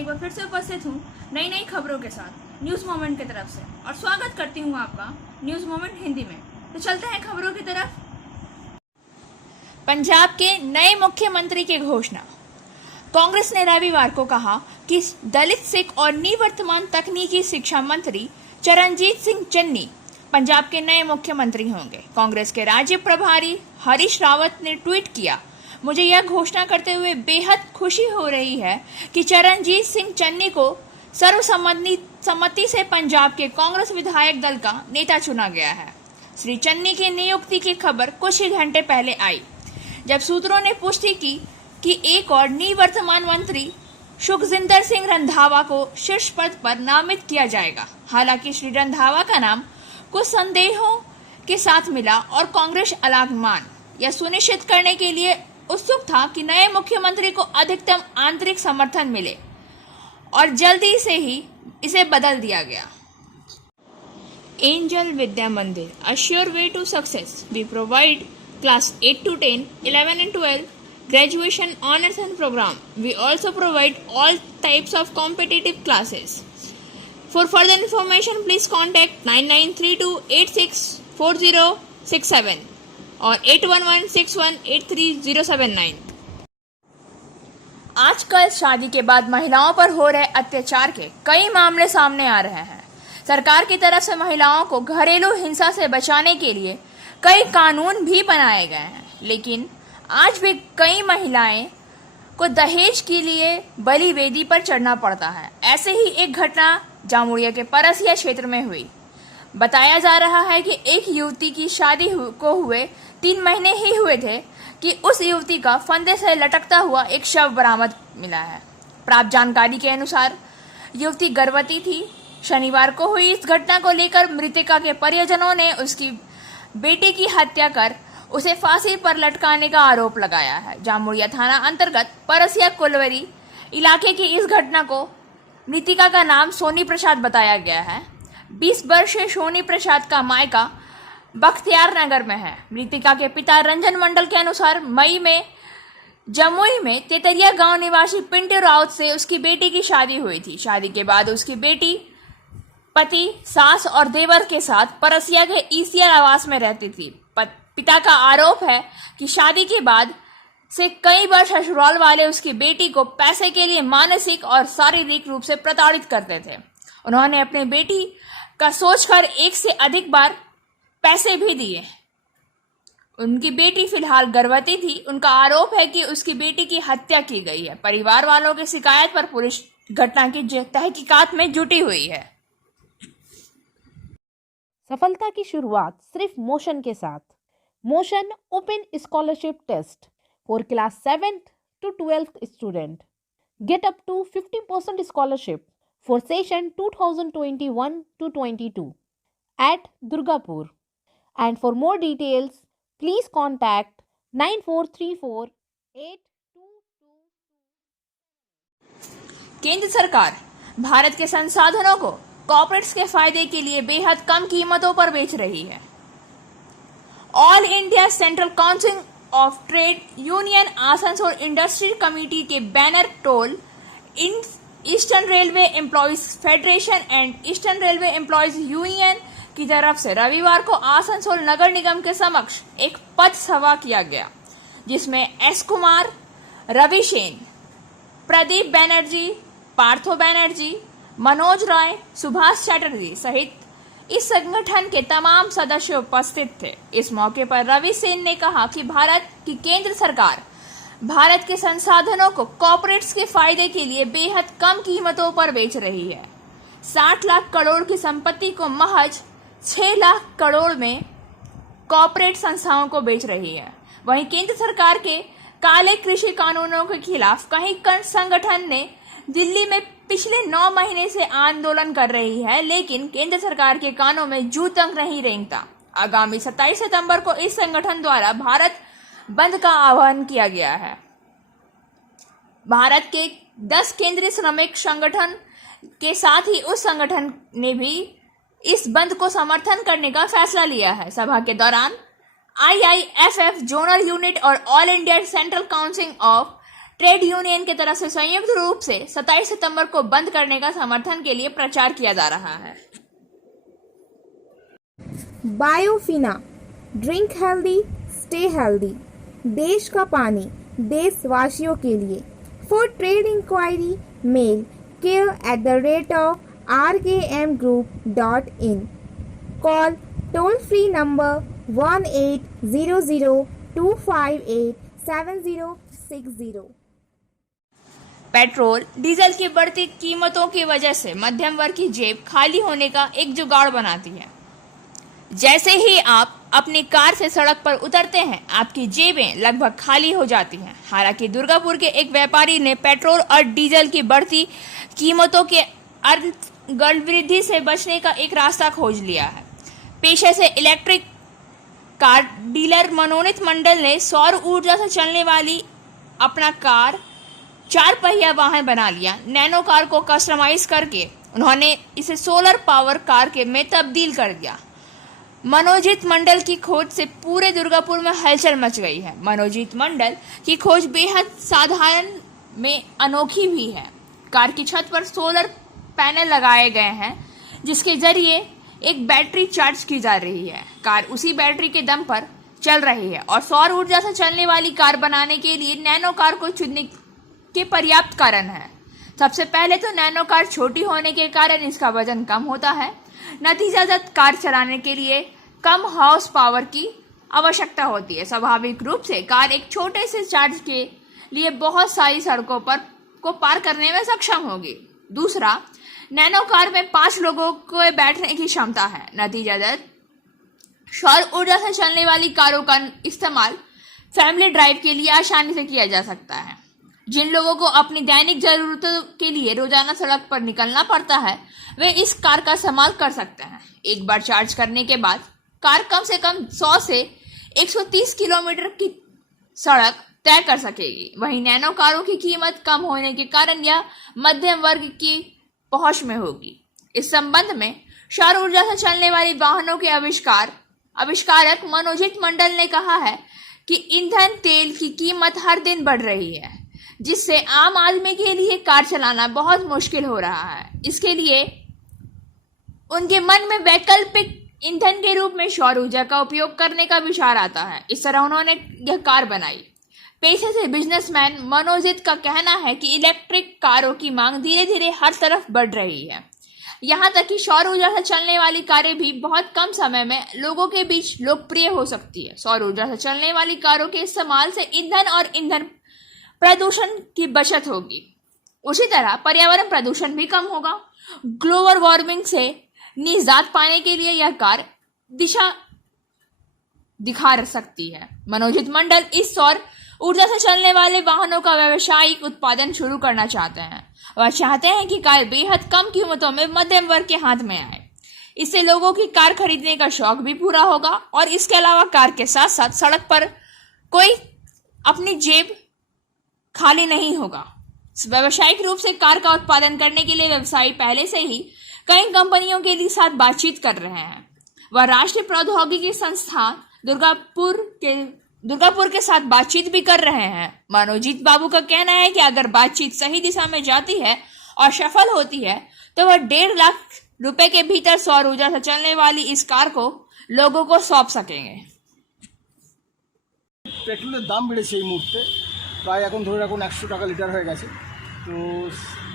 एक बार फिर से उपस्थित हूँ नई नई खबरों के साथ न्यूज़ मोमेंट की तरफ से और स्वागत करती हूँ आपका न्यूज़ मोमेंट हिंदी में। तो चलते हैं खबरों की तरफ। पंजाब के नए मुख्यमंत्री की घोषणा। कांग्रेस ने रविवार को कहा कि दलित सिख और निवर्तमान तकनीकी शिक्षा मंत्री चरणजीत सिंह चन्नी पंजाब के नए मुख्यमंत्री होंगे। कांग्रेस के राज्य प्रभारी हरीश रावत ने ट्वीट किया, मुझे यह घोषणा करते हुए बेहद खुशी हो रही है कि चरणजीत सिंह चन्नी को सर्वसम्मति से पंजाब के कांग्रेस विधायक दल का नेता चुना गया है। श्री चन्नी की नियुक्ति की खबर कुछ ही घंटे पहले आई, जब सूत्रों ने पुष्टि की कि एक और निवर्तमान मंत्री सुखजिंदर सिंह रंधावा को शीर्ष पद पर नामित किया जाएगा। हालांकि श्री रंधावा का नाम कुछ संदेहों के साथ मिला और कांग्रेस आलाकमान यह सुनिश्चित करने के लिए उत्सुक था कि नए मुख्यमंत्री को अधिकतम आंतरिक समर्थन मिले और जल्दी से ही इसे बदल दिया गया। एंजल विद्या मंदिर, a sure way to success. We provide class 8 to 10, 11 and 12 graduation honors and program. We also provide all types of competitive classes. For further information, please contact 9932864067 और 8116183079। आजकल शादी के बाद महिलाओं पर हो रहे अत्याचार के कई मामले सामने आ रहे हैं। सरकार की तरफ से महिलाओं को घरेलू हिंसा से बचाने के लिए कई कानून भी बनाए गए हैं, लेकिन आज भी कई महिलाएं को दहेज के लिए बलि वेदी पर चढ़ना पड़ता है। ऐसे ही एक घटना जामुड़िया के परसिया क्षेत्र में हुई। बताया जा रहा है कि एक युवती की शादी को हुए 3 महीने ही हुए थे कि उस युवती का फंदे से लटकता हुआ एक शव बरामद मिला है। प्राप्त जानकारी के अनुसार युवती गर्भवती थी। शनिवार को हुई इस घटना को लेकर मृतका के परिजनों ने उसकी बेटी की हत्या कर उसे फांसी पर लटकाने का आरोप लगाया है। जामुड़िया थाना अंतर्गत परसिया कुलवरी इलाके की इस घटना को मृतिका का नाम सोनी प्रसाद बताया गया है। 20 वर्षीय सोनी प्रसाद का मायका बख्तियार नगर में है। मृतिका के पिता रंजन मंडल के अनुसार मई में जमुई में तेतरिया गांव निवासी पिंटू राउत से उसकी बेटी की शादी हुई थी। शादी के बाद उसकी बेटी पति, सास और देवर के साथ परसिया के ईसीआर आवास में रहती थी। पिता का आरोप है कि शादी के बाद से कई बार ससुराल वाले उसकी बेटी को पैसे के लिए मानसिक और शारीरिक रूप से प्रताड़ित करते थे। उन्होंने अपनी बेटी का सोचकर 1 से अधिक बार पैसे भी दिए। उनकी बेटी फिलहाल गर्भवती थी। उनका आरोप है कि उसकी बेटी की हत्या की गई है। परिवार वालों की शिकायत पर पुलिस घटना की तहकीकात में जुटी हुई है। सफलता की शुरुआत सिर्फ मोशन के साथ। Motion open scholarship test for class 7th to 12th student. Get up to 50% scholarship for session 2021 to 22 at Durgapur. And for more details, please contact 94348222। केंद्र सरकार भारत के संसाधनों को कॉर्पोरेट्स के फायदे के लिए बेहद कम कीमतों पर बेच रही है। All India Central Council of Trade Union Asansol Industry Committee के बैनर टोल Eastern Railway Employees Federation and Eastern Railway Employees Union की तरफ से रविवार को आसनसोल नगर निगम के समक्ष एक पथ सभा किया गया, जिसमें एस कुमार, रवि सेन, प्रदीप बैनर्जी, पार्थो बैनर्जी, मनोज राय, सुभाष चैटर्जी सहित इस संगठन के तमाम सदस्य उपस्थित थे। इस मौके पर रवि सेन ने कहा कि भारत की केंद्र सरकार भारत के संसाधनों को कॉर्पोरेट्स के फायदे के लिए बेहद कम कीमतों पर बेच रही है। 60 लाख करोड़ की संपत्ति को महज 6 लाख करोड़ में कॉर्पोरेट संस्थाओं को बेच रही है। वहीं केंद्र सरकार के काले कृषि कानूनों के खिलाफ कई संगठन ने दिल्ली में पिछले 9 महीने से आंदोलन कर रही है, लेकिन केंद्र सरकार के कानों में जू तक नहीं रेंगता। आगामी 27 सितंबर को इस संगठन द्वारा भारत बंद का आह्वान किया गया है। भारत के 10 केंद्रीय श्रमिक संगठन के साथ ही उस संगठन ने भी इस बंद को समर्थन करने का फैसला लिया है। सभा के दौरान आईआईएफएफ जोनल यूनिट और all India Central Council of Trade union की तरफ से संयुक्त रूप से 27 सितंबर को बंद करने का समर्थन के लिए प्रचार किया जा रहा है। बायोफिना, ड्रिंक हेल्दी, स्टे हेल्दी। देश का पानी देशवासियों के लिए। For trade inquiry mail care@rkmgroup.in। Call toll free number 180025876060। Petrol diesel की बढ़ती कीमतों की वजह से मध्यम वर्ग की जेब खाली होने का एक जुगाड़ बनाती है। जैसे ही आप अपनी कार से सड़क पर उतरते हैं, आपकी जेबें लगभग खाली हो जाती हैं। हालांकि दुर्गापुर के एक व्यापारी ने पेट्रोल और डीजल की बढ़ती कीमतों के वृद्धि से बचने का एक रास्ता खोज लिया है। पेशे से इलेक्ट्रिक कार डीलर मनोनीत मंडल ने सौर ऊर्जा से चलने वाली अपना कार 4 पहिया वाहन बना लिया। नैनो कार को कस्टमाइज करके उन्होंने इसे सोलर पावर कार के में तब्दील कर दिया। मनोजीत मंडल की खोज से पूरे दुर्गापुर में हलचल मच गई है। मनोजीत मंडल की खोज बेहद साधारण में अनोखी भी है। कार की छत पर सोलर पैनल लगाए गए हैं, जिसके जरिए एक बैटरी चार्ज की जा रही है। कार उसी बैटरी के दम पर चल रही है और सौर ऊर्जा से चलने वाली कार बनाने के लिए नैनो कार को चुनने के पर्याप्त कारण है। सबसे पहले तो नैनो कार छोटी होने के कारण इसका वजन कम होता है। नतीजतन कार चलाने के लिए कम हाउस पावर की आवश्यकता होती है। स्वाभाविक रूप से कार एक छोटे से चार्ज के लिए बहुत सारी सड़कों पर को पार करने में सक्षम होगी। दूसरा, नैनो कार में 5 लोगों को बैठने की क्षमता है। नतीजतन सौर ऊर्जा से चलने वाली कारों का इस्तेमाल फैमिली ड्राइव के लिए आसानी से किया जा सकता है। जिन लोगों को अपनी दैनिक जरूरतों के लिए रोजाना सड़क पर निकलना पड़ता है, वे इस कार का इस्तेमाल कर सकते हैं। एक बार चार्ज करने के बाद कार कम से कम 100 से 130 किलोमीटर की सड़क तय कर सकेगी। वहीं नैनो कारों की कीमत कम होने के कारण यह मध्यम वर्ग की पहुंच में होगी। इस संबंध में सौर ऊर्जा से चलने वाली वाहनों के आविष्कारक मनोजीत मंडल ने कहा है कि ईंधन तेल की कीमत हर दिन बढ़ रही है, जिससे आम आदमी के लिए कार चलाना बहुत मुश्किल हो रहा है। इसके लिए उनके मन में वैकल्पिक ईंधन के रूप में सौर ऊर्जा का उपयोग करने का विचार आता है। इस तरह उन्होंने यह कार बनाई। पेशे से बिजनेसमैन मनोजीत का कहना है कि इलेक्ट्रिक कारों की मांग धीरे धीरे हर तरफ बढ़ रही है। यहाँ तक कि सौर ऊर्जा से चलने वाली कारें भी बहुत कम समय में लोगों के बीच लोकप्रिय हो सकती है। सौर ऊर्जा से चलने वाली कारों के इस्तेमाल से ईंधन और ईंधन प्रदूषण की बचत होगी। उसी तरह पर्यावरण प्रदूषण भी कम होगा। ग्लोबल वार्मिंग से निजात पाने के लिए यह कार दिशा दिखा सकती है। मनोजीत मंडल इस सौर ऊर्जा से चलने वाले वाहनों का व्यावसायिक उत्पादन शुरू करना चाहते हैं। वह चाहते हैं कि कार बेहद कम कीमतों में मध्यम वर्ग के हाथ में आए। इससे लोगों की कार खरीदने का शौक भी पूरा होगा और इसके अलावा कार के साथ साथ सड़क पर कोई अपनी जेब खाली नहीं होगा। व्यावसायिक रूप से कार का उत्पादन करने के लिए व्यवसायी पहले से ही कई कंपनियों के साथ बातचीत कर रहे हैं। वह राष्ट्रीय प्रौद्योगिकी संस्थान दुर्गापुर के साथ बातचीत भी कर रहे हैं। मनोजीत बाबू का कहना है कि अगर बातचीत सही दिशा में जाती है और सफल होती है तो वह 1.5 लाख रुपए के भीतर सौर ऊर्जा से चलने वाली इस कार को लोगों को सौंप सकेंगे। পেট্রোলের দাম বেড়েছে এই মুহূর্তে, প্রায় এখন ধরে রাখুন 100 টাকা লিটার হয়ে গেছে। তো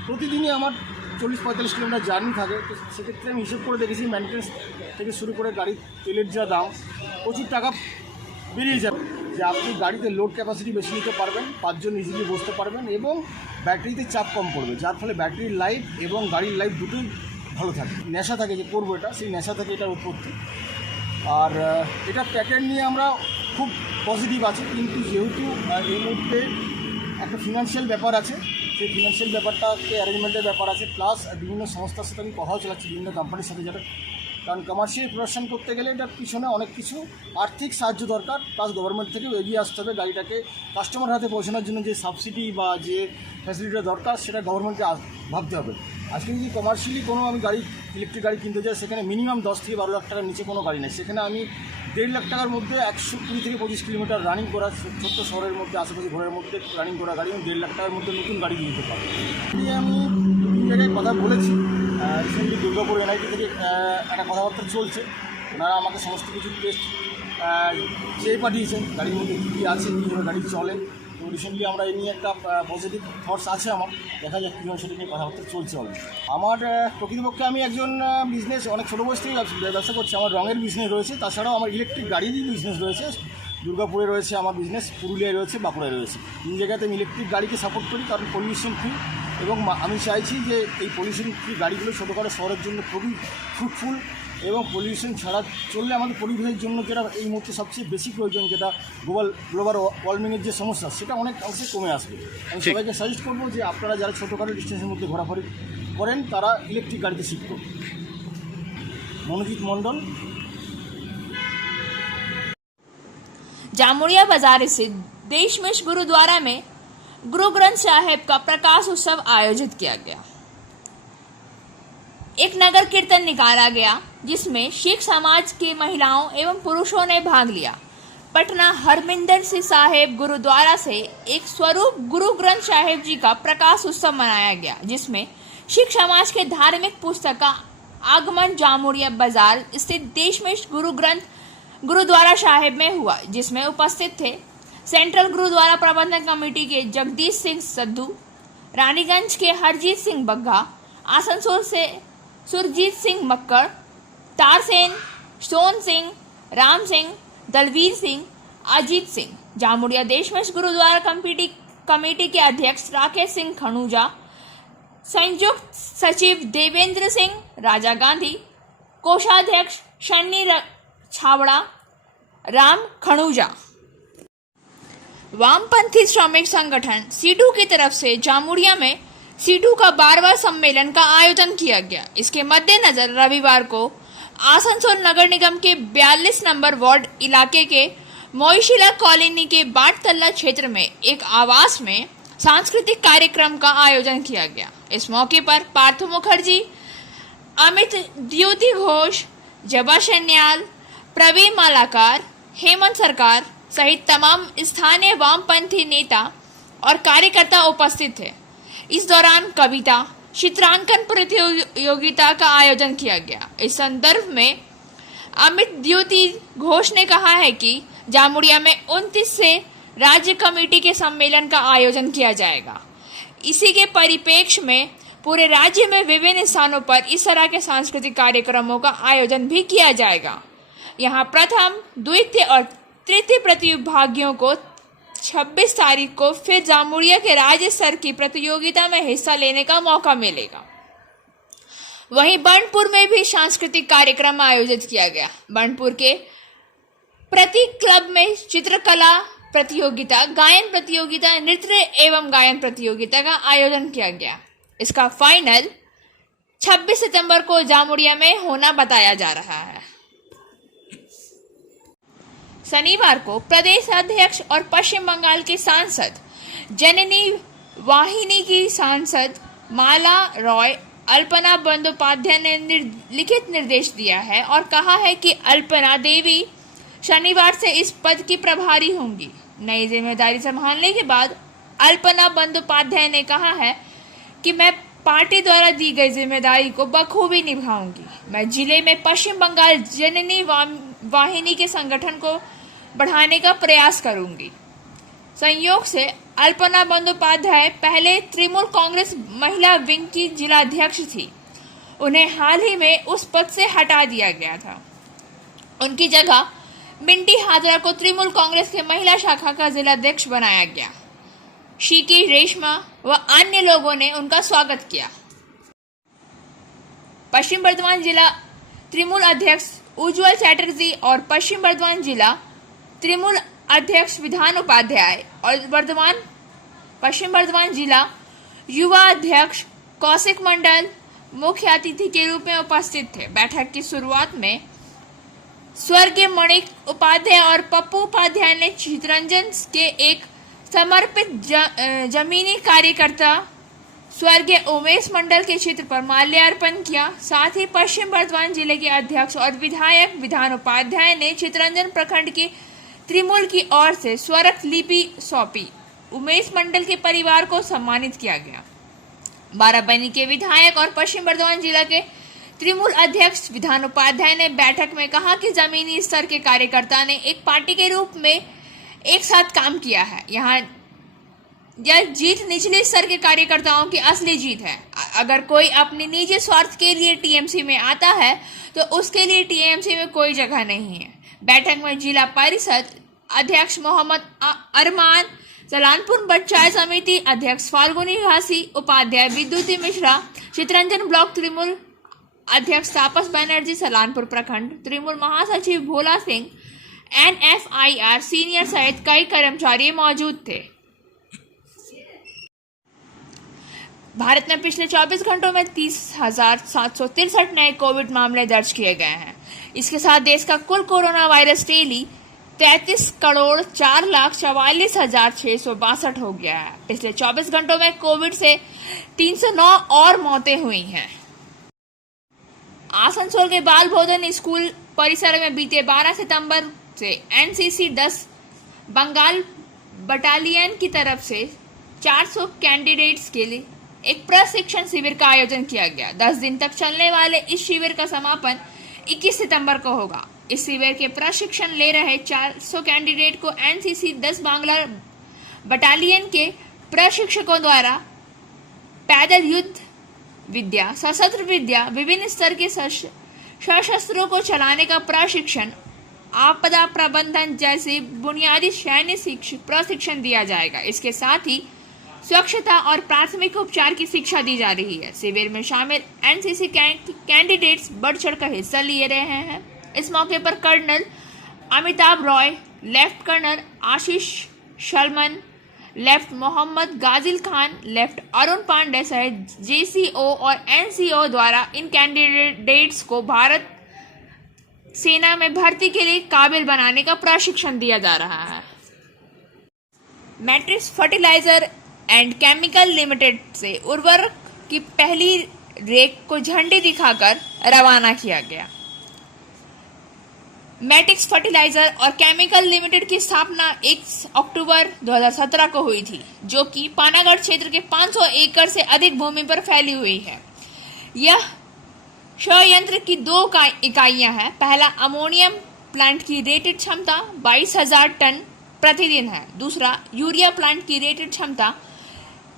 প্রতিদিনই আমার 40-45 কিলোমিটার জার্নি থাকে। তো সেক্ষেত্রে আমি হিসেব করে দেখেছি মেনটেন্স থেকে শুরু করে গাড়ির তেলের যা দাম, প্রচুর টাকা বেরিয়ে যাবে। যে আপনি গাড়িতে লোড ক্যাপাসিটি বেশি নিতে পারবেন, 5 জন ইজিলি বসতে পারবেন এবং ব্যাটারিতে চাপ কম পড়বে, যার ফলে ব্যাটারির লাইফ এবং গাড়ির লাইফ দুটোই ভালো থাকে। নেশা থাকে যে করবো এটা, সেই নেশা থেকে এটার উৎপত্তি। আর এটা প্যাকেট নিয়ে আমরা খুব পজিটিভ আছি, কিন্তু যেহেতু এই মুহূর্তে একটা ফিনান্সিয়াল ব্যাপার আছে, সেই ফিনান্সিয়াল ব্যাপারটাকে অ্যারেঞ্জমেন্টের ব্যাপার আছে, প্লাস বিভিন্ন সংস্থার সাথে আমি কথাও চালাচ্ছি, বিভিন্ন কোম্পানির সাথে, যারা কারণ কমার্শিয়াল প্রোডাকশন করতে গেলে এটার পিছনে অনেক কিছু আর্থিক সাহায্য দরকার, প্লাস গভর্নমেন্ট থেকেও এগিয়ে আসতে হবে। গাড়িটাকে কাস্টমার হাতে পৌঁছানোর জন্য যে সাবসিডি বা যে ফ্যাসিলিটিটা দরকার সেটা গভর্নমেন্টকে ভাবতে হবে। আজকে যদি কমার্শিয়ালি কোনো আমি গাড়ি ইলেকট্রিক গাড়ি কিনতে যাই, সেখানে মিনিমাম 10 থেকে 12 লাখ টাকার নিচে কোনো গাড়ি নেই। সেখানে আমি 1.5 লাখ টাকার মধ্যে 120 থেকে 25 কিলোমিটার রানিং করা, ছোট্ট শহরের মধ্যে আশেপাশে ঘরের মধ্যে রানিং করা গাড়ি আমি 1.5 লাখ টাকার মধ্যে নতুন গাড়ি কিনতে পারবো। আমি দু জায়গায় কথা বলেছি, রিসেন্টলি দুর্গাপুর এনআইটি থেকে একটা কথাবার্তা চলছে। ওনারা আমাকে সমস্ত কিছু টেস্ট চেয়ে পাঠিয়েছেন গাড়ির মধ্যে কী কী আছে, কীভাবে গাড়ি চলে। তো রিসেন্টলি আমরা এই নিয়ে একটা পজিটিভ থটস আছে আমার, দেখা যাক কীভাবে সেটা নিয়ে কথাবার্তা চলছে অলরেডি। আমার প্রকৃতপক্ষে আমি একজন বিজনেস অনেক ছোটো বয়স থেকে ব্যবসা করছি। আমার রঙের বিজনেস রয়েছে, তাছাড়াও আমার ইলেকট্রিক গাড়িরই বিজনেস রয়েছে। দুর্গাপুরে রয়েছে আমার বিজনেস, পুরুলিয়ায় রয়েছে, বাঁকুড়ায় রয়েছে। তিন জায়গাতে আমি ইলেকট্রিক গাড়িকে সাপোর্ট করি, কারণ পলিউশন ফ্রি, এবং আমি চাইছি যে এই পলিউশন ফ্রি গাড়িগুলো ছোটোখাটো শহরের জন্য খুবই ফ্রুটফুল, এবং পলিউশন ছাড়া চললে আমাদের পরিবেশের জন্য যেটা এই মুহূর্তে সবচেয়ে বেশি প্রয়োজন, যেটা গ্লোবাল ওয়ার্মিংয়ের যে সমস্যা, সেটা অনেক অংশে কমে আসবে। আমি সবাইকে সাজেস্ট করবো যে আপনারা যারা ছোটোখাটো ডিস্টেন্সের মধ্যে ঘোরাঘুরি করেন, তারা ইলেকট্রিক গাড়িতে শিফট করুন। মনোজিৎ মণ্ডল, जामुड़िया बाजार स्थित देशमेश गुरुद्वारा में गुरु ग्रंथ साहिब का प्रकाश उत्सव आयोजित किया गया। एक नगर कीर्तन निकाला गया जिसमें सिख समाज की महिलाओं एवं पुरुषों ने भाग लिया। पटना हरमिंदर सिंह साहिब गुरुद्वारा से एक स्वरूप गुरु ग्रंथ साहिब जी का प्रकाश उत्सव मनाया गया, जिसमें सिख समाज के धार्मिक पुस्तक का आगमन जामुड़िया बाजार स्थित देशमेश गुरु ग्रंथ गुरुद्वारा साहिब में हुआ, जिसमें उपस्थित थे सेंट्रल गुरुद्वारा प्रबंधन कमेटी के जगदीश सिंह सद्धू, रानीगंज के हरजीत सिंह बग्गा, आसनसोल से सुरजीत सिंह मक्कड़, तारसेन, सोन सिंह, राम सिंह, दलवीर सिंह, अजीत सिंह। जामुड़िया देशमेश गुरुद्वारा कमेटी के अध्यक्ष राकेश सिंह खणूजा, संयुक्त सचिव देवेंद्र सिंह, राजा गांधी, कोषाध्यक्ष शनि छावड़ा, राम खणूजा। वामपंथी श्रमिक संगठन सीटू की तरफ से जामुड़िया में सीटू का 12वां सम्मेलन का आयोजन किया गया। इसके मद्देनजर रविवार को आसनसोल नगर निगम के 42 नंबर वार्ड इलाके के मोइशिला कॉलोनी के बाटतल्ला क्षेत्र में एक आवास में सांस्कृतिक कार्यक्रम का आयोजन किया गया। इस मौके पर पार्थो मुखर्जी, अमित द्युति घोष, जबा सन्याल, प्रवीण मालाकार, हेमंत सरकार सहित तमाम स्थानीय वामपंथी नेता और कार्यकर्ता उपस्थित थे। इस दौरान कविता चित्रांकन प्रतियोगिता का आयोजन किया गया। इस संदर्भ में अमित द्युति घोष ने कहा है कि जामुड़िया में 29 से राज्य कमेटी के सम्मेलन का आयोजन किया जाएगा। इसी के परिप्रेक्ष्य में पूरे राज्य में विभिन्न स्थानों पर इस तरह के सांस्कृतिक कार्यक्रमों का आयोजन भी किया जाएगा। यहाँ प्रथम, द्वितीय और तृतीय प्रतिभागियों को 26 तारीख को फिर जामुड़िया के राज्य स्तर की प्रतियोगिता में हिस्सा लेने का मौका मिलेगा। वहीं बर्नपुर में भी सांस्कृतिक कार्यक्रम आयोजित किया गया। बर्नपुर के प्रतीक क्लब में चित्रकला प्रतियोगिता, गायन प्रतियोगिता, नृत्य एवं गायन प्रतियोगिता का आयोजन किया गया। इसका फाइनल 26 सितंबर को जामुड़िया में होना बताया जा रहा है। शनिवार को प्रदेश अध्यक्ष और पश्चिम बंगाल के सांसद जननी वाहिनी की सांसद माला रॉय अल्पना बंदोपाध्याय ने लिखित निर्देश दिया है और कहा है कि अल्पना देवी शनिवार से इस पद की प्रभारी होंगी। नई जिम्मेदारी संभालने के बाद अल्पना बंदोपाध्याय ने कहा है कि मैं पार्टी द्वारा दी गई जिम्मेदारी को बखूबी निभाऊंगी। मैं जिले में पश्चिम बंगाल जननी वाहिनी के संगठन को बढ़ाने का प्रयास करूंगी। संयोग से अल्पना बंदोपाध्याय पहले तृणमूल कांग्रेस महिला विंग की जिलाध्यक्ष थी। उन्हें हाल ही में उस पद से हटा दिया गया था। उनकी जगह मिंटी हाजरा को तृणमूल कांग्रेस के महिला शाखा का जिलाध्यक्ष बनाया गया। शीकी, रेशमा व अन्य लोगों ने उनका स्वागत किया। पश्चिम बर्धमान जिला तृणमूल अध्यक्ष उज्जवल चैटर्जी और पश्चिम बर्धमान जिला तृणमूल अध्यक्ष विधान उपाध्याय और पश्चिम बर्धमान जिला युवा अध्यक्ष कौशिक मंडल मुख्य अतिथि के रूप में उपस्थित थे। बैठक की शुरुआत में स्वर्गीय मणिक उपाध्याय और पप्पू उपाध्याय ने चितरंजन के एक समर्पित जमीनी कार्यकर्ता स्वर्गीय उमेश मंडल के चित्र पर माल्यार्पण किया। साथ ही पश्चिम बर्धमान जिले के अध्यक्ष और विधायक विधान उपाध्याय ने चितरंजन प्रखंड के त्रिमूल की ओर से स्वरक लिपि सौंपी। उमेश मंडल के परिवार को सम्मानित किया गया। बाराबनी के विधायक और पश्चिम बर्धमान जिला के त्रिमूल अध्यक्ष विधान उपाध्याय ने बैठक में कहा कि जमीनी स्तर के कार्यकर्ता ने एक पार्टी के रूप में एक साथ काम किया है। यहाँ यह जीत निचले स्तर के कार्यकर्ताओं की असली जीत है। अगर कोई अपने निजी स्वार्थ के लिए टीएमसी में आता है तो उसके लिए टीएमसी में कोई जगह नहीं है। बैठक में जिला परिषद अध्यक्ष मोहम्मद अरमान, सलानपुर पंचायत समिति अध्यक्ष फाल्गुनी घासी, उपाध्याय विद्युती मिश्रा, चितरंजन ब्लॉक त्रिमूल अध्यक्ष तापस बनर्जी, सलानपुर प्रखंड त्रिमूल महासचिव भोला सिंह, NFIR सीनियर सहित कई कर्मचारी मौजूद थे। भारत में पिछले 24 घंटों में 30,763 नए कोविड मामले दर्ज किए गए हैं। इसके साथ देश का कुल कोरोना वायरस टेली 33,04,44,662 हो गया है। पिछले 24 घंटों में कोविड से 309 और मौतें हुई हैं। आसनसोल के बाल भोजन स्कूल परिसर में बीते 12 सितंबर से NCC 10 बंगाल बटालियन की तरफ से 400 कैंडिडेट्स के लिए एक प्रशिक्षण शिविर का आयोजन किया गया। 10 दिन तक चलने वाले इस शिविर का समापन 21 सितंबर को होगा। इस शिविर के प्रशिक्षण ले रहे 400 कैंडिडेट को NCC 10 बांग्ला बटालियन के प्रशिक्षकों द्वारा पैदल युद्ध विद्या, सशस्त्र विद्या, विभिन्न स्तर के सशस्त्रों को चलाने का प्रशिक्षण, आपदा प्रबंधन जैसे बुनियादी सैन्य प्रशिक्षण दिया जाएगा। इसके साथ ही स्वच्छता और प्राथमिक उपचार की शिक्षा दी जा रही है। शिविर में शामिल NCC कैंडिडेट्स बढ़ चढ़कर हिस्सा ले रहे हैं। इस मौके पर Colonel Amitabh Roy, left Colonel Ashish Shalman, left Mohammad Ghazil Khan, left Arun Pandey सहित JCO और NCO द्वारा इन कैंडिडेट्स को भारत सेना में भर्ती के लिए काबिल बनाने का प्रशिक्षण दिया जा रहा है। Matrix fertilizer and chemical limited से उर्वरक की पहली रेक को झंडी दिखाकर रवाना किया गया। मैट्रिक्स फर्टिलाइजर और केमिकल लिमिटेड की स्थापना 1 अक्टूबर 2017 को हुई थी, जो कि पानागढ़ क्षेत्र के 500 एकड़ से अधिक भूमि पर फैली हुई है। यह संयंत्र की 2 इकाइयां हैं। पहला अमोनियम प्लांट की रेटेड क्षमता 22,000 टन प्रतिदिन है। दूसरा यूरिया प्लांट की रेटेड क्षमता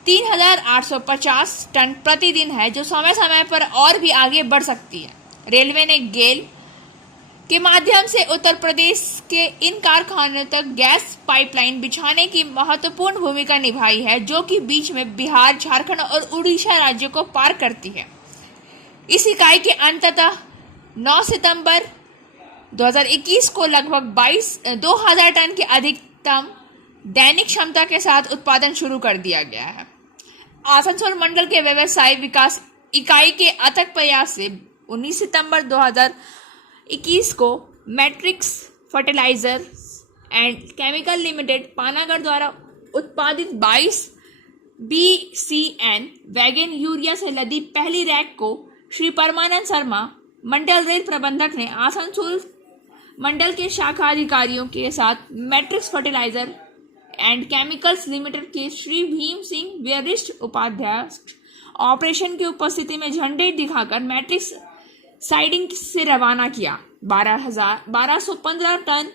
3,850 टन प्रतिदिन है, जो समय समय पर और भी आगे बढ़ सकती है। रेलवे ने गेल के माध्यम से उत्तर प्रदेश के इन कारखानों तक गैस पाइपलाइन बिछाने की महत्वपूर्ण भूमिका निभाई है, जो कि बीच में बिहार, झारखंड और उड़ीसा राज्यों को पार करती है। इस इकाई के अंततः 9 सितंबर 2021 को लगभग 2,000 टन के अधिकतम दैनिक क्षमता के साथ उत्पादन शुरू कर दिया गया है। आसनसोल मंडल के व्यवसाय विकास इकाई के अथक प्रयास से 19 सितंबर 2021 को Matrix fertilizer and chemical limited Panagarh द्वारा उत्पादित 22 BCN वैगन यूरिया से लदी पहली रैक को श्री परमानंद शर्मा, मंडल रेल प्रबंधक ने आसनसोल मंडल के शाखा अधिकारियों के साथ Matrix fertilizer and chemicals limited के श्री भीम सिंह वरिष्ठ उपाध्यक्ष ऑपरेशन की उपस्थिति में झंडे दिखाकर मैट्रिक्स साइडिंग से रवाना किया। 1215 टन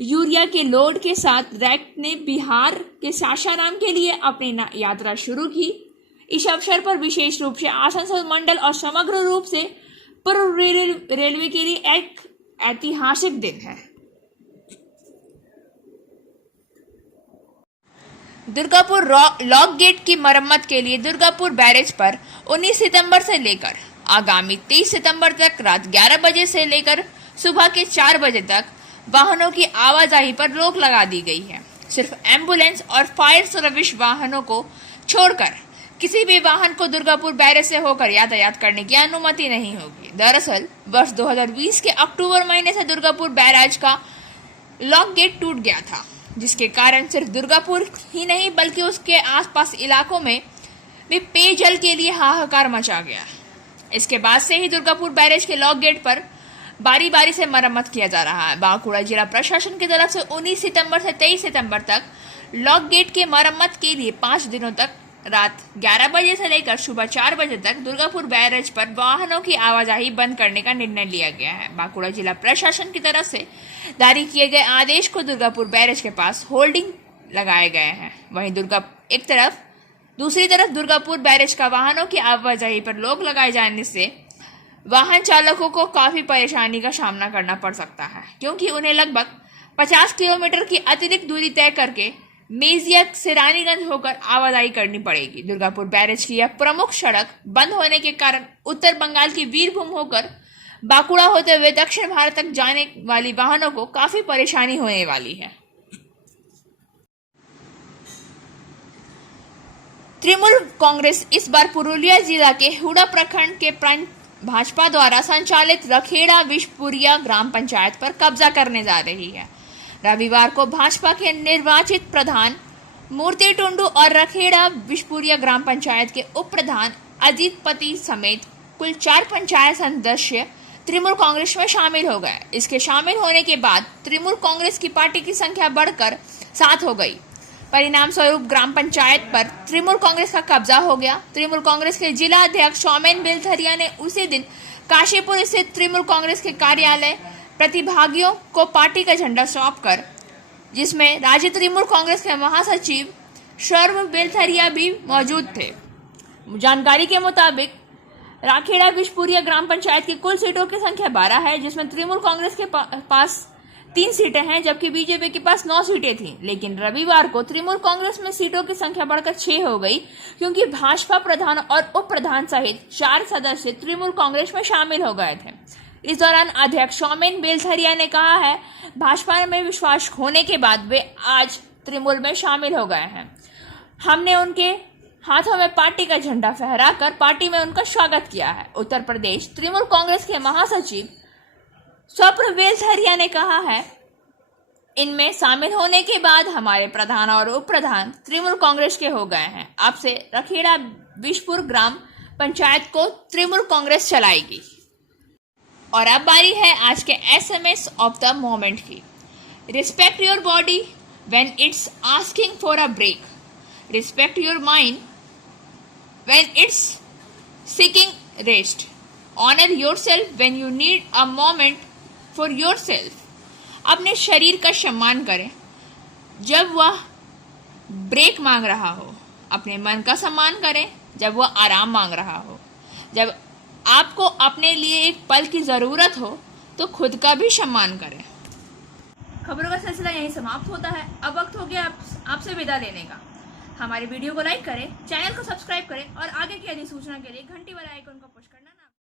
यूरिया के लोड के साथ रैक ने बिहार के सासाराम के लिए अपनी यात्रा शुरू की। इस अवसर पर विशेष रूप से आसनसोल मंडल और समग्र रूप से पूर्व रेलवे के लिए एक ऐतिहासिक दिन है। दुर्गापुर लॉक गेट की मरम्मत के लिए दुर्गापुर बैरेज पर 19 सितंबर से लेकर आगामी 23 सितंबर तक रात 11 बजे से लेकर सुबह के 4 बजे तक वाहनों की आवाजाही पर रोक लगा दी गई है। सिर्फ एम्बुलेंस और फायर सर्विस वाहनों को छोड़कर किसी भी वाहन को दुर्गापुर बैरेज से होकर यातायात करने की अनुमति नहीं होगी। दरअसल वर्ष 2020 के अक्टूबर महीने से दुर्गापुर बैराज का लॉक गेट टूट गया था, जिसके कारण सिर्फ दुर्गापुर ही नहीं बल्कि उसके आसपास इलाकों में भी पेयजल के लिए हाहाकार मचा गया। इसके बाद से ही दुर्गापुर बैरेज के लॉक गेट पर बारी बारी से मरम्मत किया जा रहा है। बांकुड़ा जिला प्रशासन की तरफ से 19 सितंबर से 23 सितंबर तक लॉक गेट के मरम्मत के लिए 5 दिनों तक रात 11 बजे से लेकर सुबह 4 बजे तक दुर्गापुर बैरेज पर वाहनों की आवाजाही बंद करने का निर्णय लिया गया है। बांकुड़ा जिला प्रशासन की तरफ से जारी किए गए आदेश को दुर्गापुर बैरेज के पास होल्डिंग लगाए गए हैं। वहीं दूसरी तरफ दुर्गापुर बैरेज का वाहनों की आवाजाही पर रोक लगाए जाने से वाहन चालकों को काफी परेशानी का सामना करना पड़ सकता है, क्योंकि उन्हें लगभग 50 किलोमीटर की अतिरिक्त दूरी तय करके मेजिया से रानीगंज होकर आवाजाही करनी पड़ेगी। दुर्गापुर बैरेज की यह प्रमुख सड़क बंद होने के कारण उत्तर बंगाल की वीरभूम होकर बांकुड़ा होते हुए दक्षिण भारत तक जाने वाली वाहनों को काफी परेशानी होने वाली है। तृणमूल कांग्रेस इस बार पुरुलिया जिला के हुडा प्रखंड के भाजपा द्वारा संचालित रखेड़ा विशपुरिया ग्राम पंचायत पर कब्जा करने जा रही है। रविवार को भाजपा के निर्वाचित प्रधान मूर्ति टुंडू और रखेड़ा विशपुरिया ग्राम पंचायत के उप प्रधान अजीत पति समेत कुल 4 पंचायत सदस्य तृणमूल कांग्रेस में शामिल हो गए। इसके शामिल होने के बाद तृणमूल कांग्रेस की पार्टी की संख्या बढ़कर 7 हो गई। परिणाम स्वरूप ग्राम पंचायत पर तृणमूल कांग्रेस का कब्जा हो गया। तृणमूल कांग्रेस के जिला अध्यक्ष सौमेन बेलथरिया ने उसी दिन काशीपुर स्थित तृणमूल कांग्रेस के कार्यालय प्रतिभागियों को पार्टी का झंडा सौंपकर, जिसमें राज्य तृणमूल कांग्रेस के महासचिव शर्व बेलथरिया भी मौजूद थे। जानकारी के मुताबिक राखेड़ा विशपुरिया ग्राम पंचायत की कुल सीटों की संख्या 12 है, जिसमें तृणमूल कांग्रेस के पास 3 सीटें हैं, जबकि बीजेपी के पास 9 सीटें थीं। लेकिन रविवार को तृणमूल कांग्रेस में सीटों की संख्या बढ़कर 6 हो गई, क्योंकि भाजपा प्रधान और उप प्रधान सहित 4 सदस्य तृणमूल कांग्रेस में शामिल हो गए थे। इस दौरान अध्यक्ष सौमेन बेलथरिया ने कहा है, भाजपा में विश्वास होने के बाद वे आज तृणमूल में शामिल हो गए हैं। हमने उनके हाथों में पार्टी का झंडा फहराकर पार्टी में उनका स्वागत किया है। उत्तर प्रदेश तृणमूल कांग्रेस के महासचिव स्वप्न बेलथरिया ने कहा है, इनमें शामिल होने के बाद हमारे प्रधान और उप प्रधान तृणमूल कांग्रेस के हो गए हैं। अब से रखेड़ा विशपुर ग्राम पंचायत को तृणमूल कांग्रेस चलाएगी। और अब बारी है आज के SMS ऑफ द मोमेंट की। Respect your body when it's asking for a break, respect your mind when it's seeking rest, honour yourself when you need a moment for yourself. अपने शरीर का सम्मान करें जब वह ब्रेक मांग रहा हो। अपने मन का सम्मान करें जब वह आराम मांग रहा हो। जब आपको अपने लिए एक पल की ज़रूरत हो तो खुद का भी सम्मान करें। खबरों का सिलसिला यहीं समाप्त होता है। अब वक्त हो गया आपसे विदा लेने का। हमारे वीडियो को लाइक करें, चैनल को सब्सक्राइब करें और आगे की अधिसूचना के लिए घंटी वाले आइकन को पुश करना